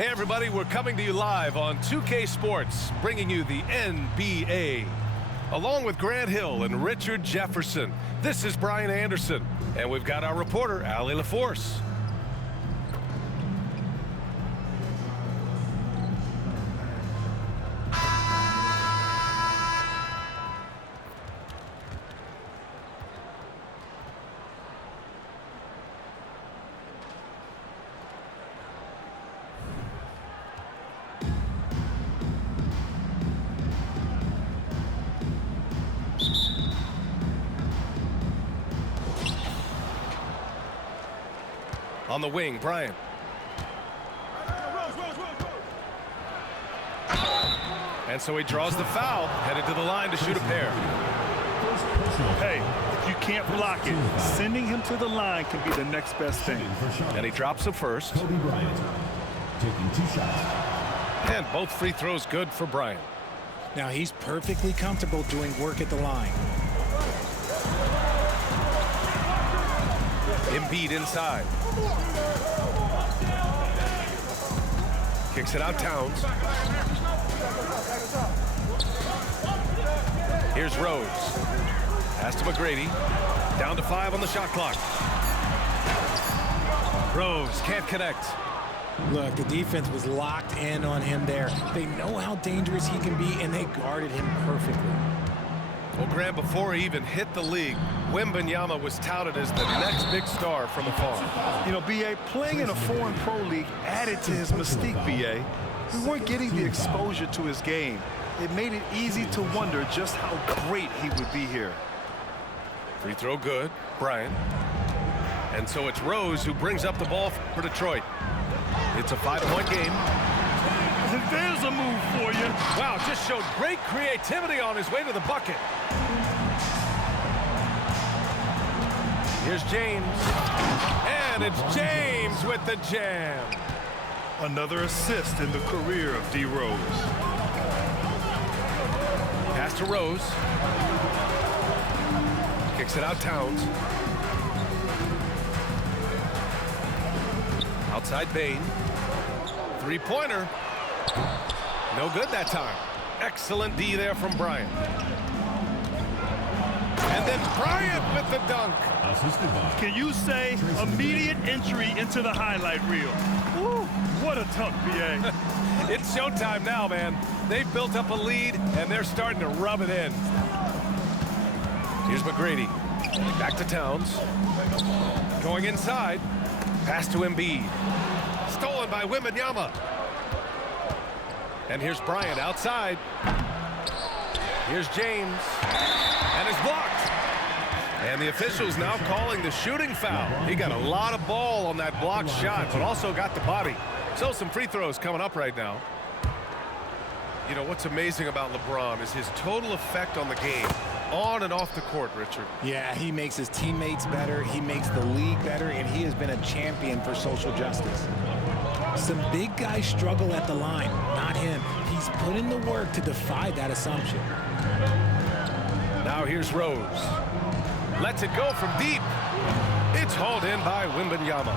Hey everybody, we're coming to you live on 2K Sports, bringing you the NBA. Along with Grant Hill and Richard Jefferson, this is Brian Anderson, and we've got our reporter, Allie LaForce. On the wing, Bryant. And so he draws the foul, headed to the line to shoot a pair. Hey, if you can't block it, sending him to the line can be the next best thing. And he drops the first. Kobe Bryant taking 2 shots. And both free throws good for Bryant. Now he's perfectly comfortable doing work at the line. Embiid inside. Kicks it out, Towns. Here's Rose. Pass to McGrady. Down to 5 on the shot clock. Rose can't connect. Look, the defense was locked in on him there. They know how dangerous he can be, and they guarded him perfectly. Well, Graham, before he even hit the league, Wembanyama was touted as the next big star from afar. You know, B.A., playing in a foreign pro league added to his mystique, B.A. We weren't getting the exposure to his game. It made it easy to wonder just how great he would be here. Free throw good, Bryant. And so it's Rose who brings up the ball for Detroit. It's a 5-point game. There's a move for you. Wow, just showed great creativity on his way to the bucket. Here's James. And it's James with the jam. Another assist in the career of D. Rose. Pass to Rose. Kicks it out, Towns. Outside Bane. Three-pointer. No good that time. Excellent D there from Bryant. And then Bryant with the dunk. Assisted by. Can you say immediate entry into the highlight reel? Woo, what a dunk, B.A. It's showtime now, man. They've built up a lead, and they're starting to rub it in. Here's McGrady. Back to Towns. Going inside. Pass to Embiid. Stolen by Wembanyama. And here's Bryant outside. Here's James. And it's blocked. And the officials now calling the shooting foul. He got a lot of ball on that blocked shot, but also got the body. So some free throws coming up right now. You know, what's amazing about LeBron is his total effect on the game, on and off the court, Richard. Yeah, he makes his teammates better, he makes the league better, and he has been a champion for social justice. Some big guys struggle at the line, not him. He's put in the work to defy that assumption. Now here's Rose. Lets it go from deep. It's hauled in by Wembanyama.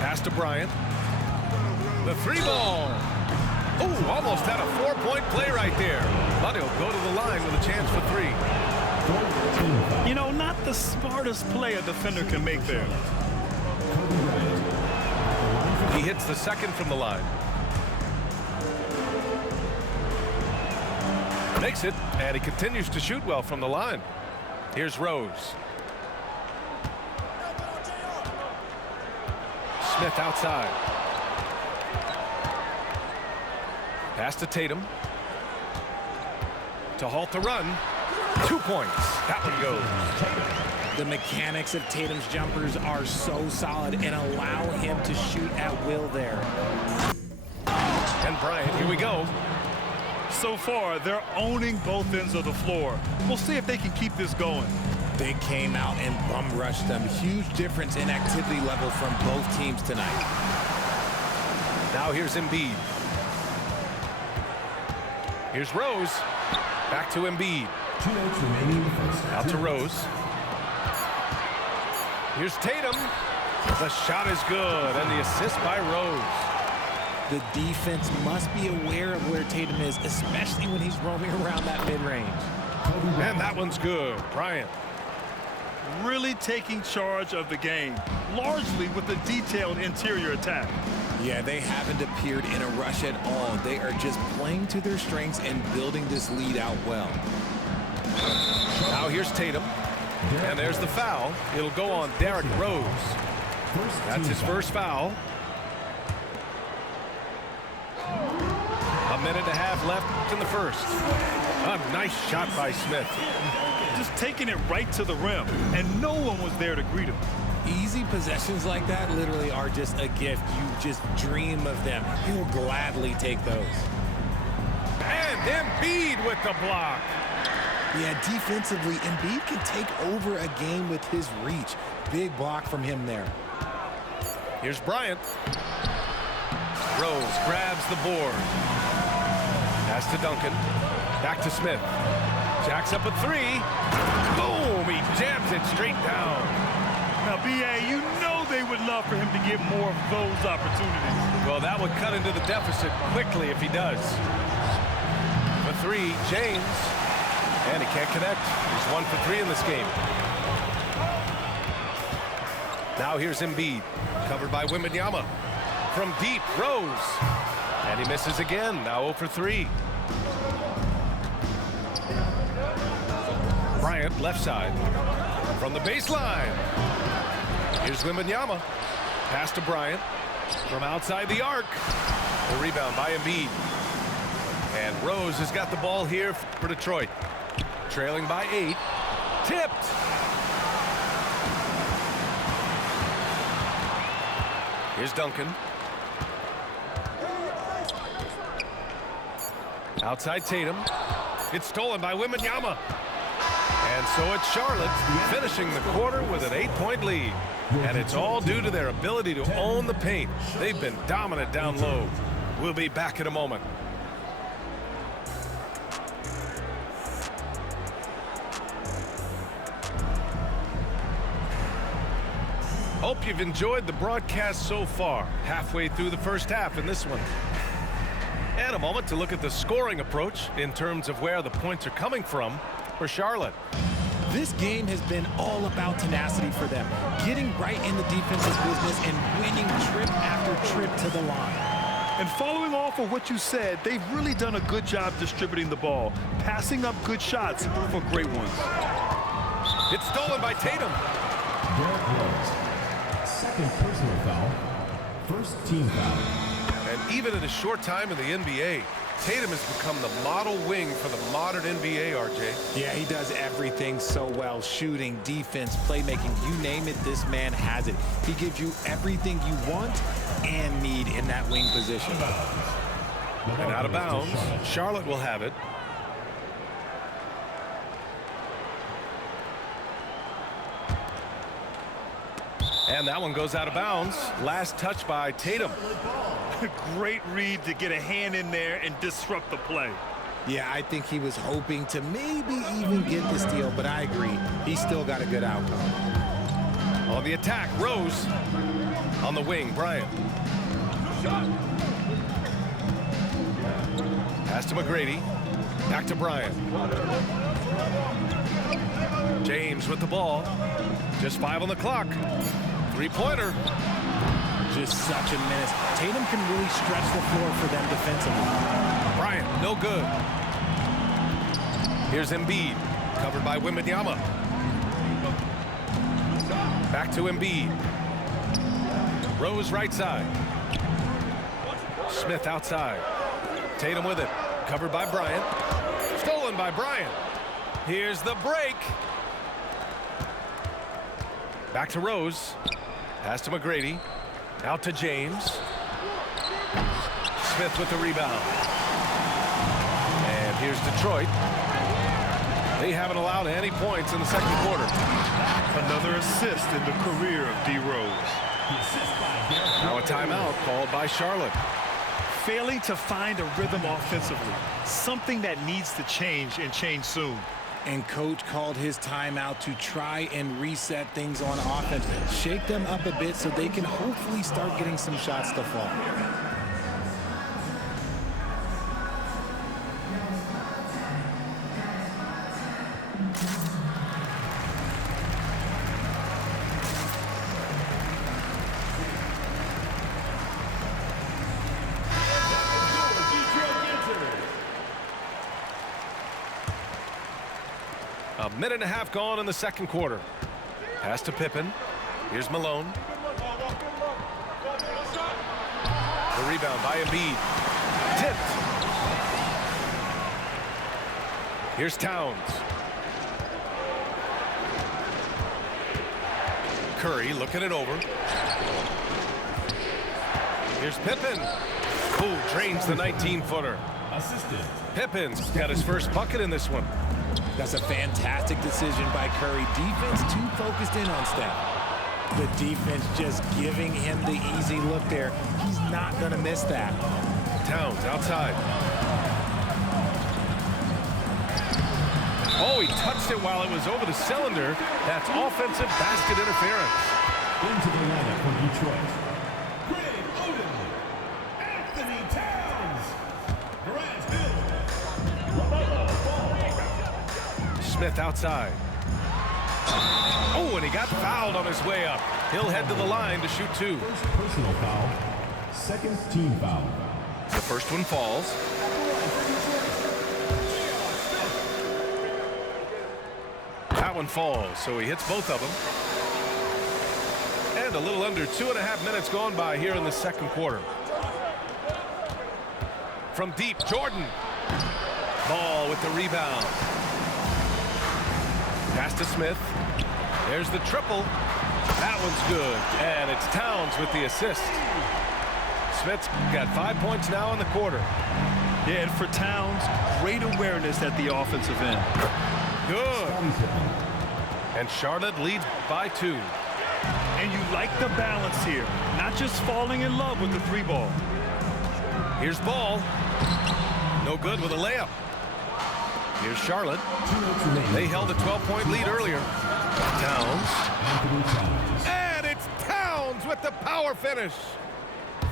Pass to Bryant. The 3-ball. Oh, almost had a 4-point play right there. But he'll go to the line with a chance for 3. You know, not the smartest play a defender can make there. He hits the second from the line. Makes it, and he continues to shoot well from the line. Here's Rose. Smith outside. Pass to Tatum. To halt the run. 2 points. That one goes. The mechanics of Tatum's jumpers are so solid and allow him to shoot at will there. And Bryant, here we go. So far, they're owning both ends of the floor. We'll see if they can keep this going. They came out and bum rushed them. Huge difference in activity level from both teams tonight. Now here's Embiid. Here's Rose. Back to Embiid. 2 minutes remaining in the first. Out to Rose. Here's Tatum. The shot is good, and the assist by Rose. The defense must be aware of where Tatum is, especially when he's roaming around that mid-range. And that one's good. Bryant. Really taking charge of the game, largely with a detailed interior attack. Yeah, they haven't appeared in a rush at all. They are just playing to their strengths and building this lead out well. Now here's Tatum. And there's the foul. It'll go on Derrick Rose. That's his first foul. A minute and a half left in the first. A nice shot by Smith. Just taking it right to the rim, and no one was there to greet him. Easy possessions like that literally are just a gift. You just dream of them. He'll gladly take those. And Embiid with the block. Yeah, defensively, Embiid can take over a game with his reach. Big block from him there. Here's Bryant. Rose grabs the board. Pass to Duncan. Back to Smith. Jacks up a three. Boom! He jams it straight down. Now, B.A., you know they would love for him to get more of those opportunities. Well, that would cut into the deficit quickly if he does. For three, James. And he can't connect. He's 1 for 3 in this game. Now here's Embiid. Covered by Wembanyama. From deep, Rose. And he misses again. Now 0 for 3. Bryant, left side. From the baseline. Here's Wembanyama. Pass to Bryant. From outside the arc. The rebound by Embiid. And Rose has got the ball here for Detroit. Trailing by 8. Tipped. Here's Duncan. Outside Tatum. It's stolen by Wembanyama. And so it's Charlotte finishing the quarter with an 8-point lead. And it's all due to their ability to own the paint. They've been dominant down low. We'll be back in a moment. Hope you've enjoyed the broadcast so far. Halfway through the first half in this one. And a moment to look at the scoring approach in terms of where the points are coming from for Charlotte. This game has been all about tenacity for them, getting right in the defense's business and winning trip after trip to the line. And following off of what you said, they've really done a good job distributing the ball, passing up good shots for great ones. It's stolen by Tatum. Derrick Rose. Second personal foul. First team foul. And even in a short time in the NBA, Tatum has become the model wing for the modern NBA, RJ. Yeah, he does everything so well. Shooting, defense, playmaking, you name it, this man has it. He gives you everything you want and need in that wing position. And out of bounds, Charlotte will have it. And that one goes out of bounds. Last touch by Tatum. Great read to get a hand in there and disrupt the play. Yeah, I think he was hoping to maybe even get the steal, but I agree. He still got a good outcome. On the attack, Rose. On the wing, Bryant. Pass to McGrady. Back to Bryant. James with the ball. Just 5 on the clock. Three-pointer. Just such a menace. Tatum can really stretch the floor for them defensively. Bryant, no good. Here's Embiid, covered by Wembanyama. Back to Embiid. Rose right side. Smith outside. Tatum with it, covered by Bryant. Stolen by Bryant. Here's the break. Back to Rose. Pass to McGrady. Out to James. Smith with the rebound. And here's Detroit. They haven't allowed any points in the second quarter. Another assist in the career of D. Rose. Now a timeout called by Charlotte. Failing to find a rhythm offensively. Something that needs to change and change soon. And coach called his timeout to try and reset things on offense. Shake them up a bit so they can hopefully start getting some shots to fall. A minute and a half gone in the second quarter. Pass to Pippen. Here's Malone. The rebound by Embiid. Tipped. Here's Towns. Curry looking it over. Here's Pippen. Ooh, drains the 19-footer. Assistant. Pippen's got his first bucket in this one. That's a fantastic decision by Curry. Defense too focused in on Steph. The defense just giving him the easy look there. He's not going to miss that. Towns outside. Oh, he touched it while it was over the cylinder. That's offensive basket interference. Into the lineup for Detroit. Greg Oden. Anthony Towns. Grant Hill. LaMelo Ball. Smith outside. Oh, and he got fouled on his way up. He'll head to the line to shoot two. First personal foul. Second team foul. The first one falls. That one falls, so he hits both of them. And a little under 2.5 minutes gone by here in the second quarter. From deep, Jordan. Ball with the rebound. Pass to Smith. There's the triple. That one's good. And it's Towns with the assist. Smith's got 5 points now in the quarter. Yeah, and for Towns, great awareness at the offensive end. Good. And Charlotte leads by 2. And you like the balance here. Not just falling in love with the three ball. Here's Ball. No good with a layup. Here's Charlotte. They held a 12-point lead earlier. Towns. And it's Towns with the power finish.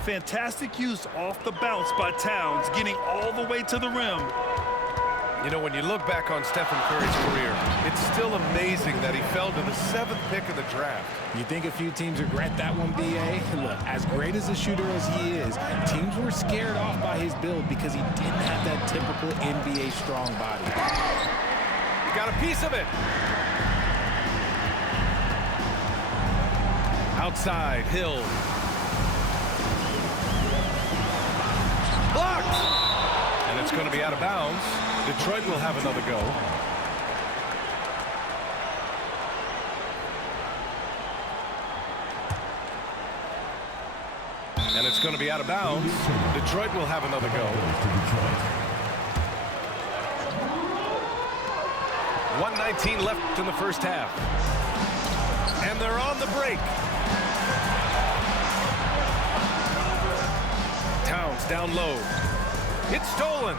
Fantastic use off the bounce by Towns, getting all the way to the rim. You know, when you look back on Stephen Curry's career, it's still amazing that he fell to the 7th pick of the draft. You think a few teams regret that one, B.A.? Look, as great as a shooter as he is, teams were scared off by his build because he didn't have that typical NBA strong body. He got a piece of it. Outside, Hill. Blocked! And it's going to be out of bounds. Detroit will have another go. And it's going to be out of bounds. Detroit will have another go. 1:19 left in the first half. And they're on the break. Towns down low. It's stolen.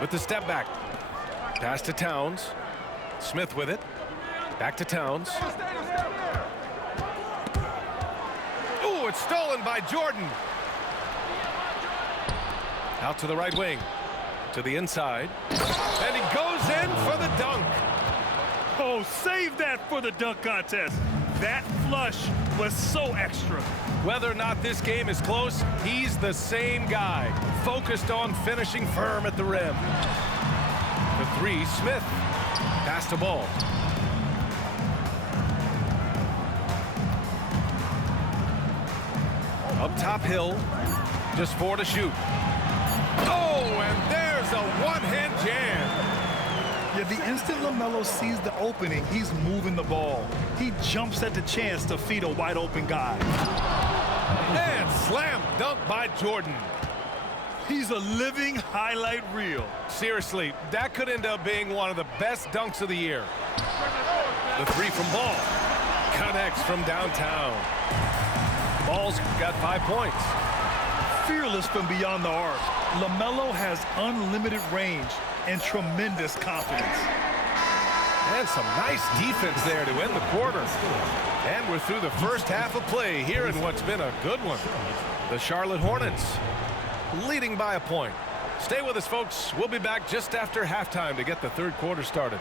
With the step back. Pass to Towns. Smith with it. Back to Towns. Ooh, it's stolen by Jordan. Out to the right wing. To the inside. And he goes in for the dunk. Oh, save that for the dunk contest. That flush was so extra. Whether or not this game is close, he's the same guy. Focused on finishing firm at the rim. The three, Smith. Pass to Ball. Up top, Hill. Just 4 to shoot. Oh, and there's a one-hand jam. Yeah, the instant LaMelo sees the opening, he's moving the ball. He jumps at the chance to feed a wide-open guy. And slam dunk by Jordan. He's a living highlight reel. Seriously, that could end up being one of the best dunks of the year. The three from Ball. Connects from downtown. Ball's got 5 points. Fearless from beyond the arc. LaMelo has unlimited range and tremendous confidence. And some nice defense there to end the quarter. And we're through the first half of play here in what's been a good one. The Charlotte Hornets. leading by a point. Stay with us, folks. We'll be back just after halftime to get the third quarter started.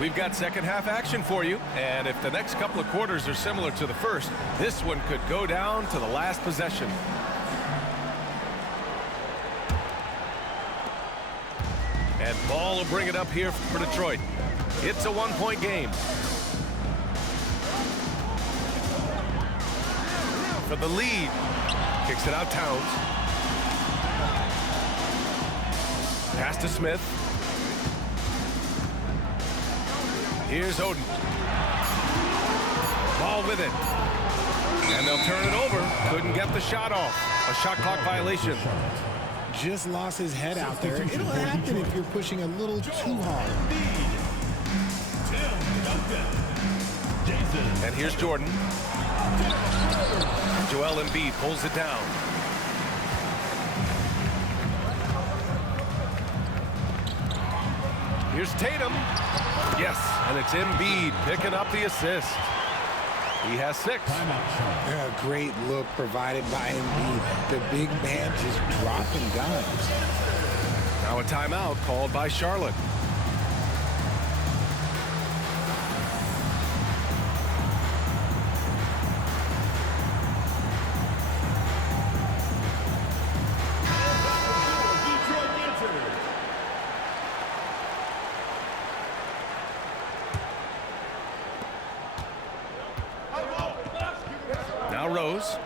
We've got second half action for you, and if the next couple of quarters are similar to the first, this one could go down to the last possession. And Ball will bring it up here for Detroit. It's a one-point game. For the lead, kicks it out Towns. Pass to Smith. Here's Oden. Ball with it. And they'll turn it over. Couldn't get the shot off. A shot clock violation. Just lost his head out there. It'll happen if you're pushing a little too hard. And here's Jordan. Joel Embiid pulls it down. Here's Tatum. Yes, and it's Embiid picking up the assist. He has 6. A great look provided by Embiid. The big man just dropping dimes. Now a timeout called by Charlotte. Rose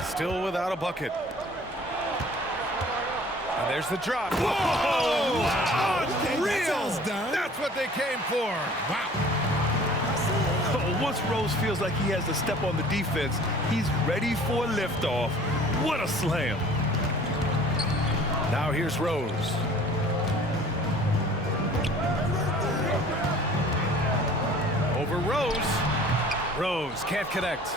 still without a bucket. And there's the drop. Whoa! Wow. Unreal! That's what they came for. Wow. Once Rose feels like he has to step on the defense, he's ready for liftoff. What a slam. Now here's Rose. Over Rose. Rose can't connect.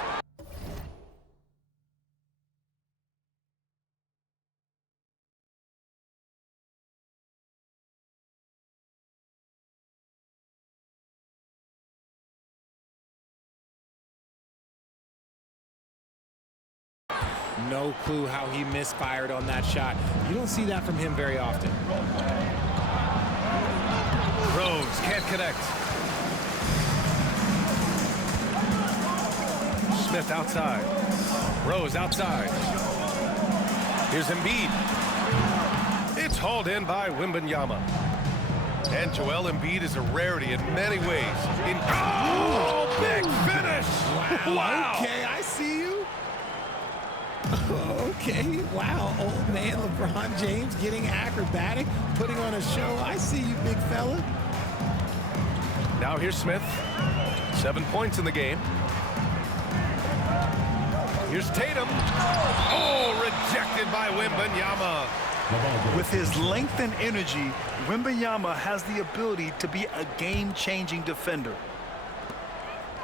No clue how he misfired on that shot. You don't see that from him very often. Rose can't connect. Smith outside. Rose outside. Here's Embiid. It's hauled in by Wembanyama. And Joel Embiid is a rarity in many ways. Oh, big finish! Wow. Okay, I see you. Okay, wow, old man LeBron James getting acrobatic, putting on a show. I see you, big fella. Now here's Smith. 7 points in the game. Here's Tatum. Oh, rejected by Wembanyama. With his length and energy, Wembanyama has the ability to be a game-changing defender.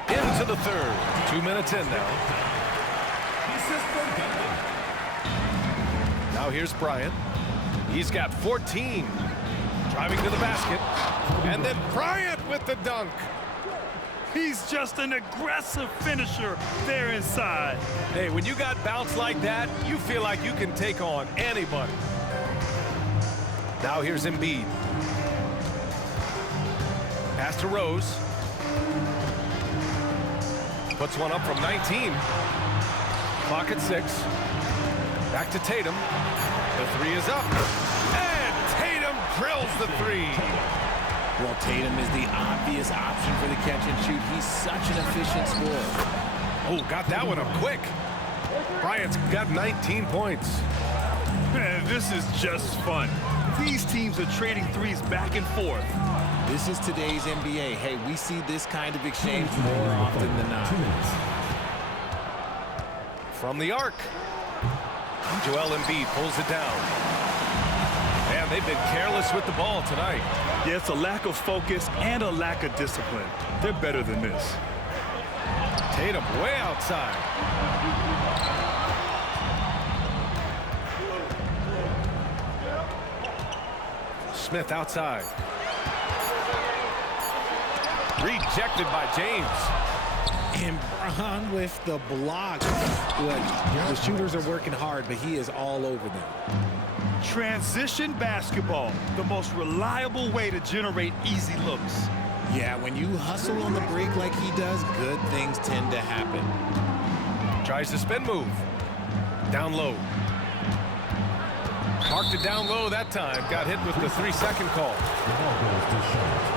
Into the third. 2 minutes in now. Now here's Bryant. He's got 14. Driving to the basket. And then Bryant with the dunk. He's just an aggressive finisher there inside. Hey, when you got bounce like that, you feel like you can take on anybody. Now here's Embiid. Pass to Rose. Puts one up from 19. Clock at 6. Back to Tatum. The 3 is up. And Tatum drills the 3. Well, Tatum is the obvious option for the catch and shoot. He's such an efficient scorer. Oh, got that one up quick. Bryant's got 19 points. Man, this is just fun. These teams are trading threes back and forth. This is today's NBA. Hey, we see this kind of exchange more often than not. From the arc. Joel Embiid pulls it down. Man, they've been careless with the ball tonight. Yeah, it's a lack of focus and a lack of discipline. They're better than this. Tatum way outside. Smith outside. Rejected by James. And Braun with the block. Look, the shooters are working hard, but he is all over them. Transition basketball, the most reliable way to generate easy looks. Yeah, when you hustle on the break like he does, good things tend to happen. Tries the spin move. Down low. Marked it down low that time. Got hit with the 3-second call. The ball goes to Charlotte.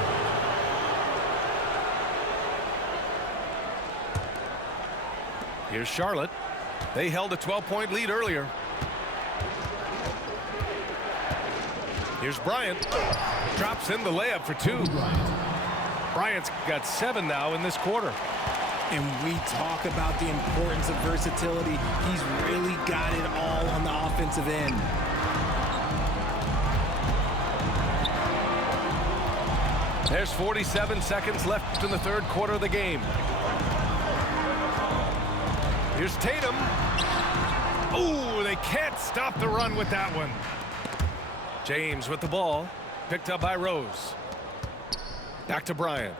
Here's Charlotte. They held a 12-point lead earlier. Here's Bryant. Drops in the layup for 2. Bryant's got 7 now in this quarter. And we talk about the importance of versatility. He's really got it all on the offensive end. There's 47 seconds left in the third quarter of the game. Here's Tatum. Ooh, they can't stop the run with that one. James with the ball. Picked up by Rose. Back to Bryant.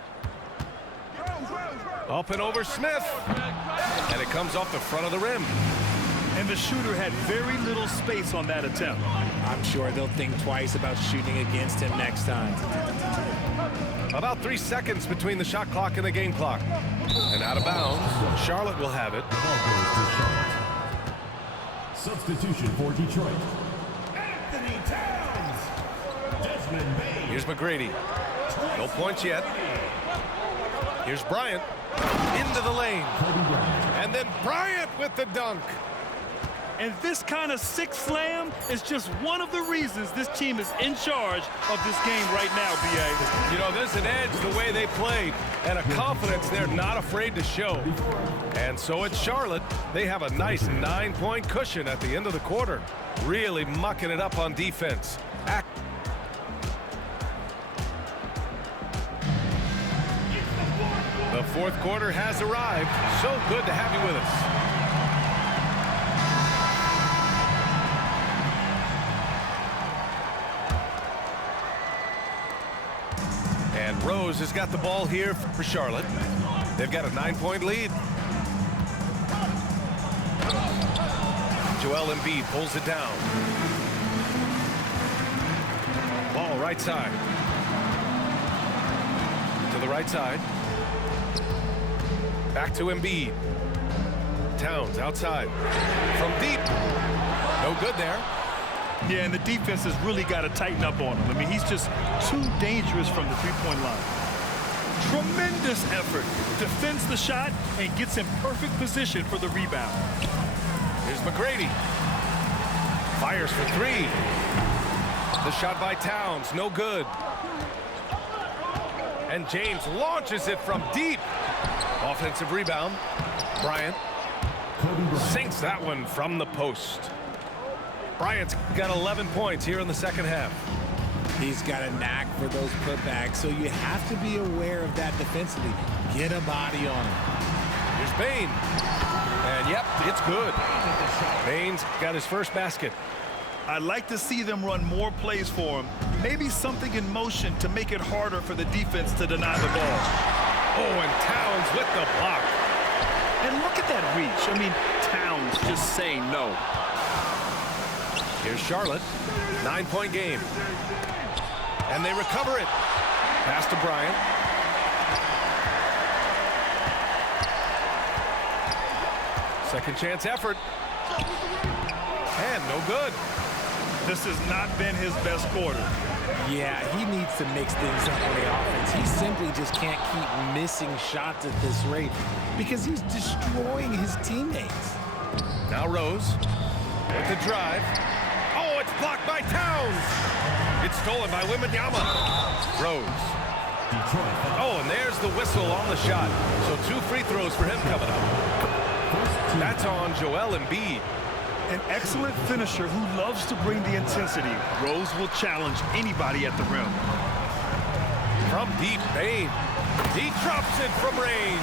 Up and over Smith. And it comes off the front of the rim. And the shooter had very little space on that attempt. I'm sure they'll think twice about shooting against him next time. About 3 seconds between the shot clock and the game clock. And out of bounds, Charlotte will have it. The ball goes to Charlotte. Substitution for Detroit. Anthony Towns. Desmond Bain. Here's McGrady. No points yet. Here's Bryant. Into the lane. And then Bryant with the dunk. And this kind of sick slam is just one of the reasons this team is in charge of this game right now, B.A. You know, there's an edge the way they played and a confidence they're not afraid to show. And so it's Charlotte. They have a nice 9-point cushion at the end of the quarter. Really mucking it up on defense. The fourth quarter has arrived. So good to have you with us. And Rose has got the ball here for Charlotte. They've got a 9-point lead. Joel Embiid pulls it down. Ball right side. To the right side. Back to Embiid. Towns outside. From deep. No good there. Yeah, and the defense has really got to tighten up on him. I mean, he's just too dangerous from the three-point line. Tremendous effort. Defends the shot and gets in perfect position for the rebound. Here's McGrady. Fires for 3. The shot by Towns, no good. And James launches it from deep. Offensive rebound. Bryant sinks that one from the post. Bryant's got 11 points here in the second half. He's got a knack for those putbacks, so you have to be aware of that defensively. Get a body on him. Here's Bain. And yep, it's good. Bain's got his first basket. I'd like to see them run more plays for him. Maybe something in motion to make it harder for the defense to deny the ball. Oh, and Towns with the block. And look at that reach. I mean, Towns just saying no. Here's Charlotte. 9-point game. And they recover it. Pass to Bryant. Second chance effort. And no good. This has not been his best quarter. Yeah, he needs to mix things up on the offense. He simply just can't keep missing shots at this rate because he's destroying his teammates. Now Rose with the drive. Oh, it's blocked by Towns. It's stolen by Wembanyama. Rose. Oh, and there's the whistle on the shot. So 2 free throws for him coming up. That's on Joel Embiid. An excellent finisher who loves to bring the intensity. Rose will challenge anybody at the rim. From deep, Bain. He drops it from range.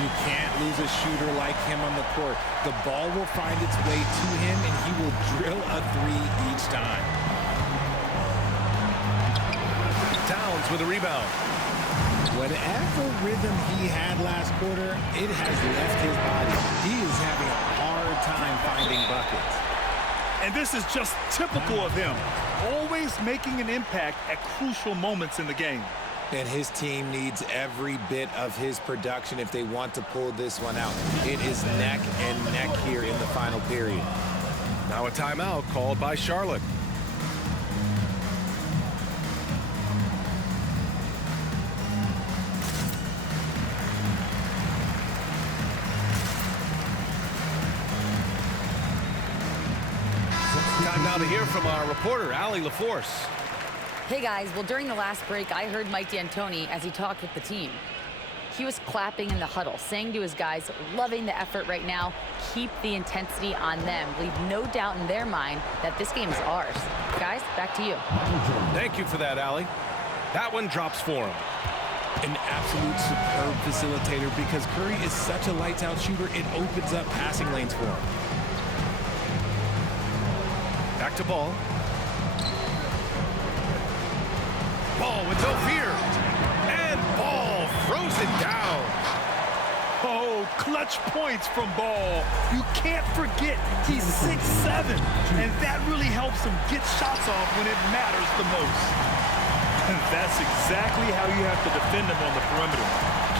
You can't lose a shooter like him on the court. The ball will find its way to him, and he will drill a 3 each time. Towns with a rebound. Whatever rhythm he had last quarter, it has left his body. He is having a hard time finding buckets. And this is just typical of him, always making an impact at crucial moments in the game. And his team needs every bit of his production if they want to pull this one out. It is neck and neck here in the final period. Now a timeout called by Charlotte. Time now to hear from our reporter, Allie LaForce. Hey guys, well during the last break, I heard Mike D'Antoni as he talked with the team. He was clapping in the huddle, saying to his guys, loving the effort right now, keep the intensity on them. Leave no doubt in their mind that this game is ours. Guys, back to you. Thank you for that, Allie. That one drops for him. An absolute superb facilitator because Curry is such a lights-out shooter, it opens up passing lanes for him. Back to Ball. Ball with no fear. And Ball throws it down. Oh, clutch points from Ball. You can't forget he's 6'7", and that really helps him get shots off when it matters the most. And that's exactly how you have to defend him on the perimeter.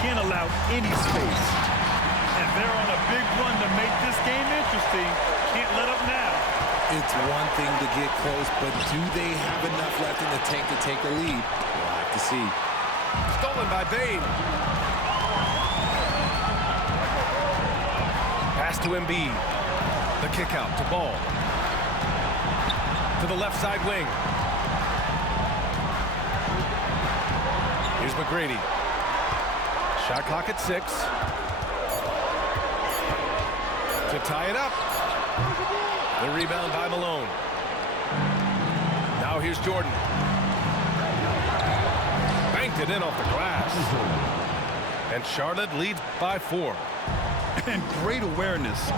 Can't allow any space. And they're on a big run to make this game interesting. Can't let up now. It's one thing to get close, but do they have enough left in the tank to take a lead? We'll have to see. Stolen by Bane. Pass to Embiid. The kick out to Ball. To the left side wing. Here's McGrady. Shot clock at 6. To tie it up. The rebound by Malone. Now here's Jordan. Banked it in off the glass. And Charlotte leads by 4. And great awareness.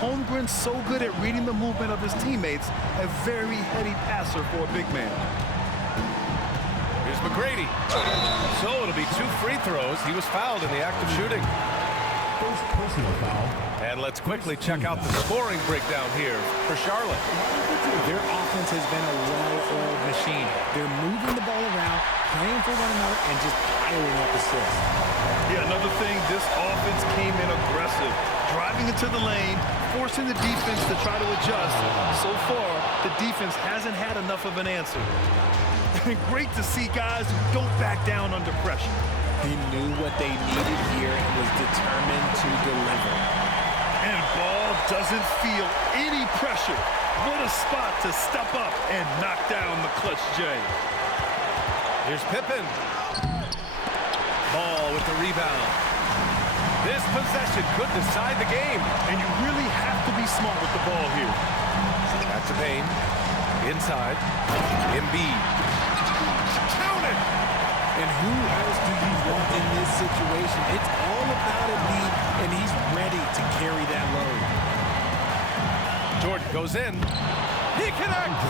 Holmgren's so good at reading the movement of his teammates. A very heady passer for a big man. Here's McGrady. So it'll be 2 free throws. He was fouled in the act of shooting. First personal foul. And let's quickly check out the scoring breakdown here for Charlotte. Their offense has been a well-oiled machine. They're moving the ball around, playing for one another, and just piling up assists. Yeah, another thing, this offense came in aggressive, driving into the lane, forcing the defense to try to adjust. So far, the defense hasn't had enough of an answer. Great to see guys who don't back down under pressure. He knew what they needed here and was determined to deliver. And Ball doesn't feel any pressure. What a spot to step up and knock down the clutch J. Here's Pippen. Ball with the rebound. This possession could decide the game. And you really have to be smart with the ball here. Back to Payne. Inside. Embiid. Count it! And who else do you want in this situation? It's all about Embiid, and he's ready to carry that load. Jordan goes in. He connects!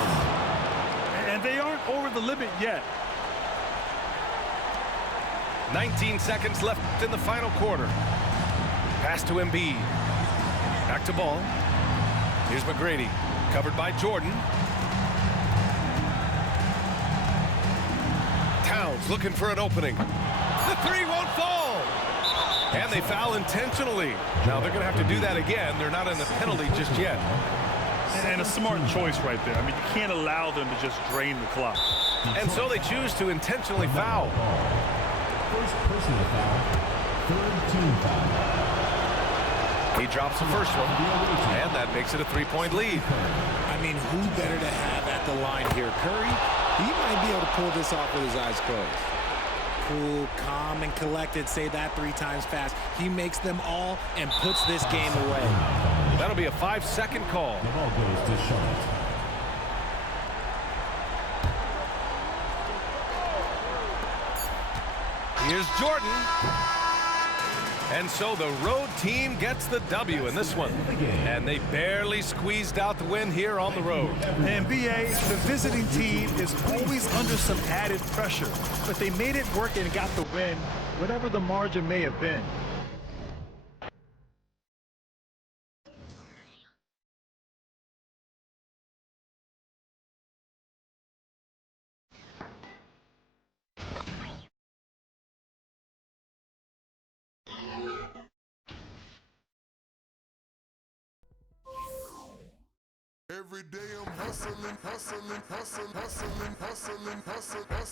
And they aren't over the limit yet. 19 seconds left in the final quarter. Pass to Embiid. Back to Ball. Here's McGrady. Covered by Jordan. Towns looking for an opening. The 3 won't fall. And they foul intentionally. Now they're going to have to do that again. They're not in the penalty just yet. And a smart choice right there. I mean, you can't allow them to just drain the clock. And so they choose to intentionally foul. First personal foul. Third team foul. He drops the first one, and that makes it a 3-point lead. I mean, who better to have at the line here? Curry, he might be able to pull this off with his eyes closed. Cool, calm, and collected. Say that 3 times fast. He makes them all and puts this game away. That'll be a 5-second call. The ball goes to Charlotte. Here's Jordan. And so the road team gets the W in this one. And they barely squeezed out the win here on the road. And BA, the visiting team is always under some added pressure, but they made it work and got the win, whatever the margin may have been. Every day I'm hustling, hustling, hustling, hustling, hustling, hustling, hustling.